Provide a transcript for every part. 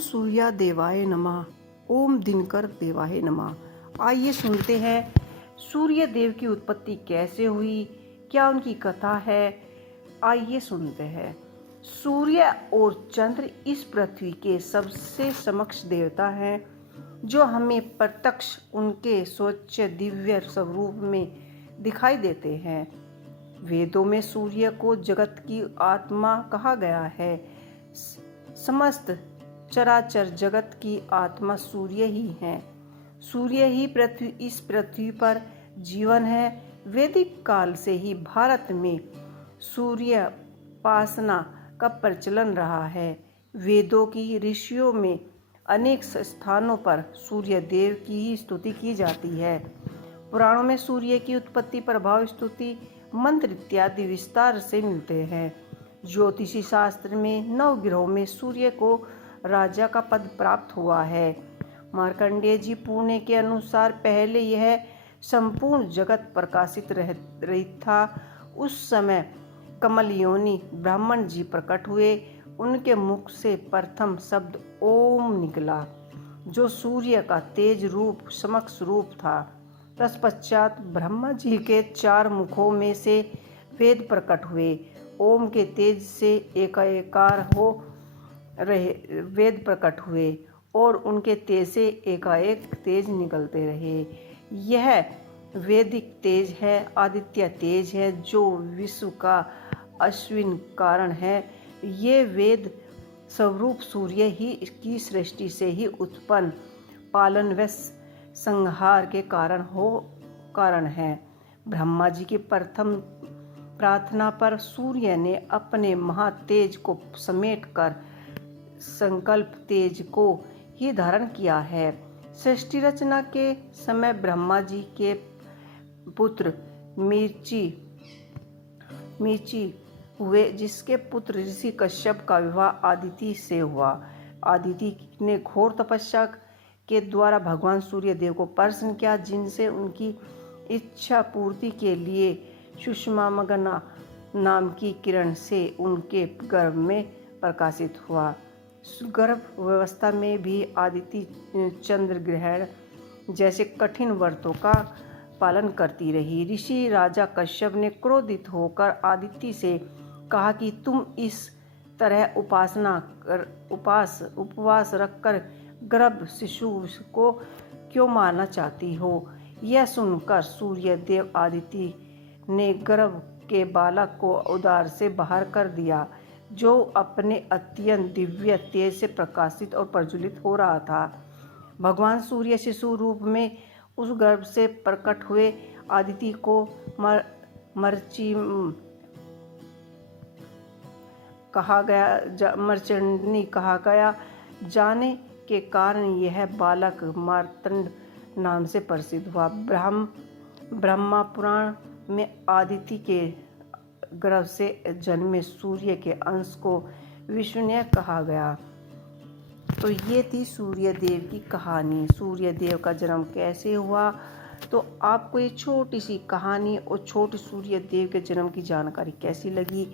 सूर्या देवाय नमः, ओम दिनकर देवाय नमः। आइए सुनते हैं सूर्य देव की उत्पत्ति कैसे हुई, क्या उनकी कथा है। आइए सुनते हैं। सूर्य और चंद्र इस पृथ्वी के सबसे समक्ष देवता हैं, जो हमें प्रत्यक्ष उनके स्वच्छ दिव्य स्वरूप में दिखाई देते हैं। वेदों में सूर्य को जगत की आत्मा कहा गया है। समस्त चराचर जगत की आत्मा सूर्य ही है। सूर्य ही इस पृथ्वी पर जीवन है। वैदिक काल से ही भारत में सूर्योपासना का प्रचलन रहा है। वेदों की ऋषियों में अनेक स्थानों पर सूर्य देव की ही स्तुति की जाती है। पुराणों में सूर्य की उत्पत्ति, प्रभाव, स्तुति, मंत्र इत्यादि विस्तार से मिलते हैं। ज्योतिषी शास्त्र में 9 ग्रहों में सूर्य को राजा का पद प्राप्त हुआ है। मार्कंडेय जी पुणे के अनुसार पहले यह संपूर्ण जगत प्रकाशित रही था। उस समय कमलयोनि ब्राह्मण जी प्रकट हुए। उनके मुख से प्रथम शब्द ओम निकला, जो सूर्य का तेज रूप समक्ष रूप था। तत्पश्चात ब्रह्मा जी के 4 मुखों में से वेद प्रकट हुए। ओम के तेज से एकाकार हो रहे वेद प्रकट हुए और उनके तेज से एकाएक तेज निकलते रहे। यह वैदिक तेज है, आदित्य तेज है, जो विश्व का अश्विन कारण है। ये वेद स्वरूप सूर्य ही की सृष्टि से ही उत्पन्न पालन व संहार के कारण है। ब्रह्मा जी की प्रथम प्रार्थना पर सूर्य ने अपने महातेज को समेटकर संकल्प तेज को ही धारण किया है। सृष्टि रचना के समय ब्रह्मा जी के पुत्र मीची हुए, जिसके पुत्र ऋषि कश्यप का विवाह आदिति से हुआ। आदिति ने घोर तपस्या के द्वारा भगवान सूर्य देव को प्रसन्न किया, जिनसे उनकी इच्छा पूर्ति के लिए सुषमामगना नाम की किरण से उनके गर्भ में प्रकाशित हुआ। गर्भ व्यवस्था में भी आदिति चंद्र ग्रहण जैसे कठिन व्रतों का पालन करती रही। ऋषि राजा कश्यप ने क्रोधित होकर आदिति से कहा कि तुम इस तरह उपवास रखकर गर्भ शिशु को क्यों मारना चाहती हो। यह सुनकर सूर्य देव आदिति ने गर्भ के बालक को उदर से बाहर कर दिया, जो अपने अत्यंत दिव्य तेज से प्रकाशित और प्रज्वलित हो रहा था। भगवान सूर्य शिशु रूप में उस गर्भ से प्रकट हुए। आदिति को मर्चंडनी कहा गया, जाने के कारण यह बालक मार्तंड नाम से प्रसिद्ध हुआ। ब्रह्मा पुराण में आदिति के गर्भ से जन्मे सूर्य के अंश को विष्णु कहा गया। तो ये थी सूर्य देव की कहानी। सूर्य देव का जन्म कैसे हुआ, तो आपको ये छोटी सी कहानी और छोटे सूर्य देव के जन्म की जानकारी कैसी लगी,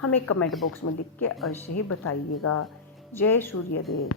हमें कमेंट बॉक्स में लिख के अवश्य ही बताइएगा। जय सूर्य देव।